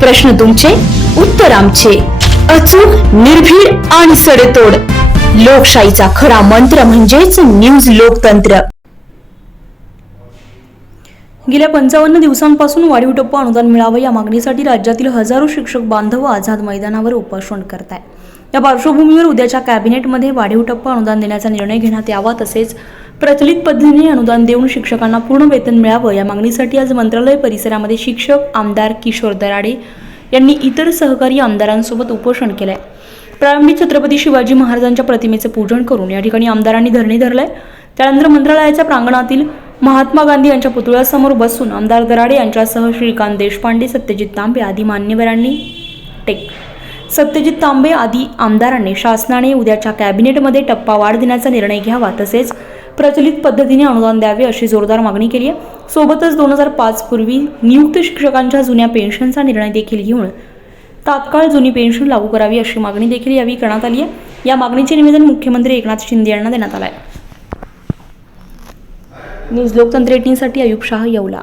प्रश्न तुमचे उत्तर आमचे. अचूक निर्भीड आणि सडेतोड. लोकशाहीचा खरा मंत्र म्हणजेच न्यूज लोकतंत्र. गेल्या पंचावन्न दिवसांपासून वाढीव टप्पा अनुदान मिळावं या मागणीसाठी राज्यातील हजारो शिक्षक बांधव आझाद मैदानावर उपोषण करत आहे या पार्श्वभूमीवर उद्याच्या कॅबिनेटमध्ये वाढीव टप्पा अनुदान देण्याचा निर्णय घेण्यात यावा तसेच प्रचलित पद्धतीने अनुदान देऊन शिक्षकांना पूर्ण वेतन मिळावं या मागणीसाठी आज मंत्रालय परिसरामध्ये शिक्षक आमदार किशोर दराडे यांनी इतर सहकारी आमदारांसोबत उपोषण केलंय. प्रारंभी छत्रपती शिवाजी महाराजांच्या प्रतिमेचं पूजन करून या ठिकाणी आमदारांनी धरणे धरलंय. त्यानंतर मंत्रालयाच्या प्रांगणातील महात्मा गांधी यांच्या पुतळ्यासमोर बसून आमदार दराडे यांच्यासह श्रीकांत देशपांडे सत्यजित तांबे आदी मान्यवरांनी टेक. सत्यजित तांबे आदी आमदारांनी शासनाने उद्याच्या कॅबिनेटमध्ये टप्पा वाढ देण्याचा निर्णय घ्यावा तसेच प्रचलित पद्धतीने अनुदान द्यावे अशी जोरदार मागणी केली आहे. सोबतच दोन हजार पाच पूर्वी नियुक्त शिक्षकांच्या जुन्या पेन्शनचा निर्णय देखील घेऊन तात्काळ जुनी पेन्शन लागू करावी अशी मागणी देखील यावेळी करण्यात आली आहे. या मागणीचे निवेदन मुख्यमंत्री एकनाथ शिंदे यांना देण्यात आलं आहे. न्यूज लोकतंत्र एटीनसाठी अयुब शाह येवला.